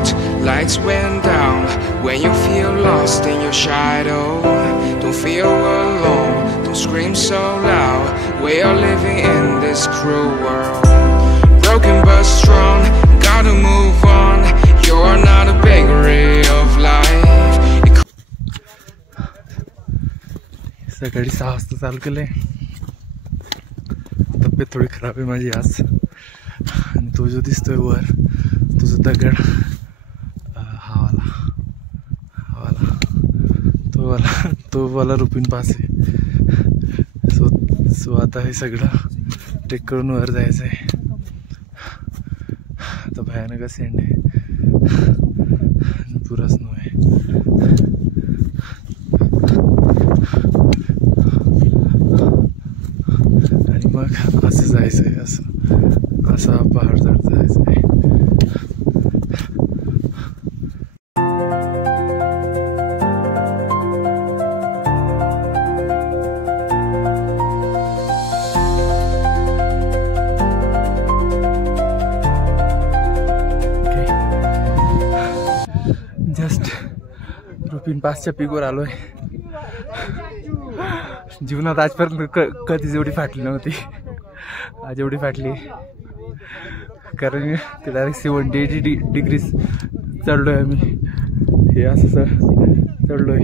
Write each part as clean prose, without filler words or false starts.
out, lights went down. When you feel lost in your shadow, don't feel alone, don't scream so loud. We are living in this cruel world, broken but strong, gotta move on. You're not a bakery of life. सकाळी 6 वाजता चालू केलंय. तब्येत थोडी खराब आहे माझी आज. आणि तो जो दिसतोय वर तुझा दगड, हा वाला तो वाला रुपीन पास आहे. सो आता हे सगळं टेक करून वर जायचं आहे. आता भयानक सेंड आहे, पुरा स्नो आहे. आणि मग असं जायचं आहे, असा पहाड चढ जायचं आहे. जस्ट रुपीन पासच्या पीकवर आलोय. जीवनात आजपर्यंत कधीच एवढी फाटली नव्हती, आज एवढी फाटली. कारण ते डायरेक्ट 70-80 डिग्रीज चढलोय आम्ही. हे असं चढलोय.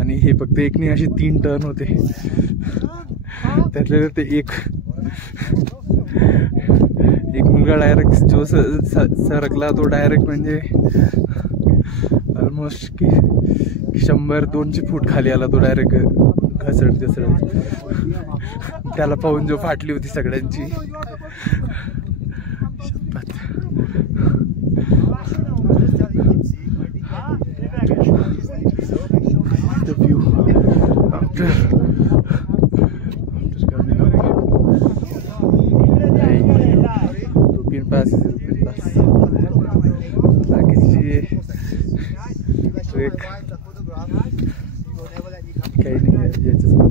आणि हे फक्त एक नाही, असे 3 टर्न होते. त्यातले ते एक मुलगा डायरेक्ट जो सरकला तो डायरेक्ट म्हणजे ऑलमोस्ट की 100-200 फूट खाली आला तो डायरेक्ट घसरत. त्याला पाहून जो फाटली होती सगळ्यांची शपथ. The view after coming up. Rupin पास is रुपीन पास. बाकीची ट्रेक काही नाही आहे याच्यासमोर.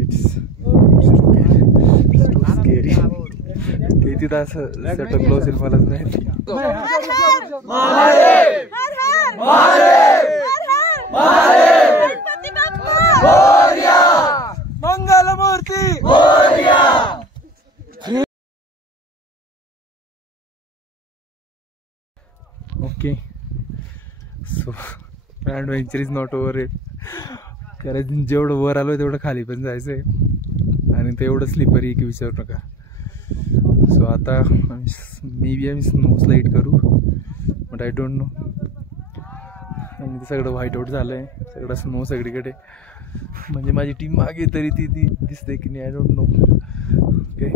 It's to scary. किती तास सटकलो असेल मलाच माहिती. मंगलमूर्ती ओके. सो adventure is not over it. कारण जेवढं वर आलो तेवढं खाली पण जायचं आहे. आणि ते एवढं स्लिपरी की विचारू नका. सो आता मे बी आम्ही स्नो स्लाईड करू, बट आय डोंट नो. आणि ते सगळं व्हाईट आउट झालं आहे, सगळं स्नो सगळीकडे. म्हणजे माझी टीम मागे तरी ती दिसते की नाही आय डोंट नो. ओके.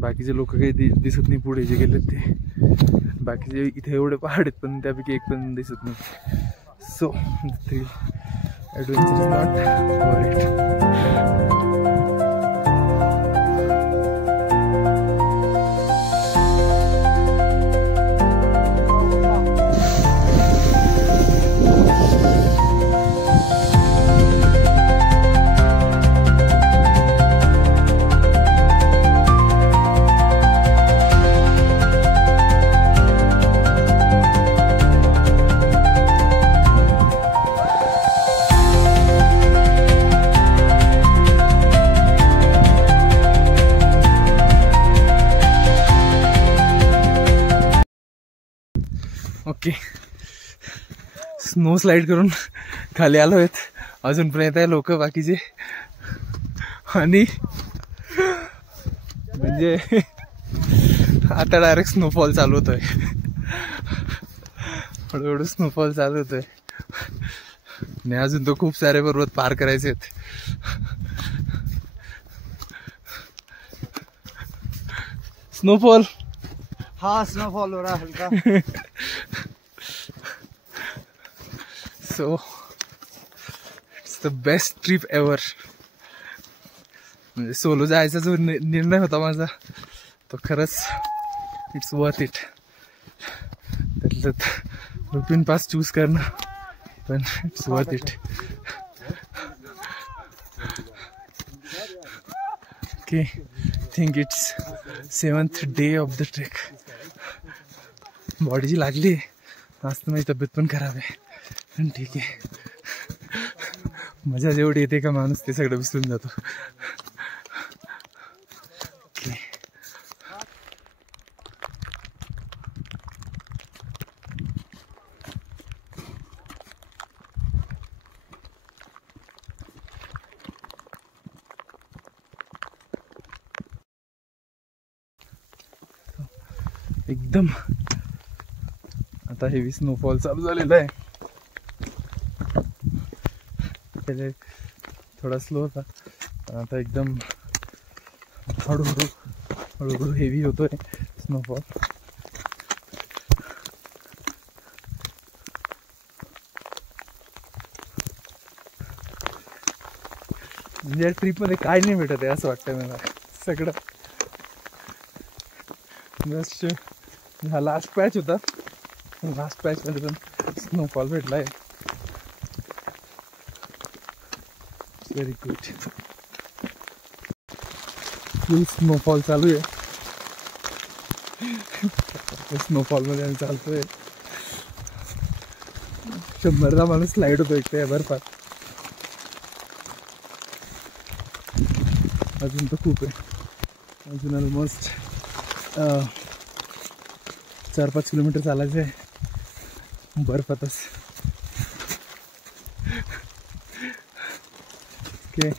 बाकीचे लोक काही दिसत नाही पुढे जे गेलेत ते. बाकीचे इथे एवढे पहाड आहेत पण त्यापैकी एक पण दिसत नाही. So adventure is not over it. Okay. Snow slide करून खाली आलो आहेत. अजूनपर्यंत आहे लोक बाकीचे. आणि म्हणजे आता डायरेक्ट स्नोफॉल चालू होतोय. हळूहळू स्नोफॉल चालू होतोय. आणि अजून तो खूप सारे पर्वत पार करायचे आहेत. स्नोफॉल. हाँ स्नोफॉल हो रहा है हल्का. So it's the best trip ever. म्हणजे सोलो जायचा जो निर्णय होता माझा तो खरंच इट्स वर्थ इट. त्यातलं रुपीन पास चूज करणं पण it's worth it. Okay. Think it's 7th day of the trek. बॉडीची लागली आज तर माझी तब्येत पण खराब आहे पण ठीक आहे. मजा जेवढी येते का माणूस ते सगळं विसरून जातो. ओके. एकदम आता हेवी स्नोफॉल चालू झालेला आहे. पहिले थोडा स्लो होता आता एकदम हळूहळू हेवी होतोय स्नोफॉल. म्हणजे या ट्रिपमध्ये काय नाही भेटत आहे असं वाटतं मला. सगळं जस्ट हा लास्ट पॅच होता. लास्ट पॅचमध्ये पण स्नोफॉल भेटला आहे. Very good. फुल स्नोफॉल चालू आहे. स्नोफॉल मध्ये आम्ही चालतोय. 100चा माणूस स्लाइड होतो एक बर्फात. अजून तर खूप आहे. अजून ऑलमोस्ट 4-5 किलोमीटर चालायचं आहे बर्फातच. ओके.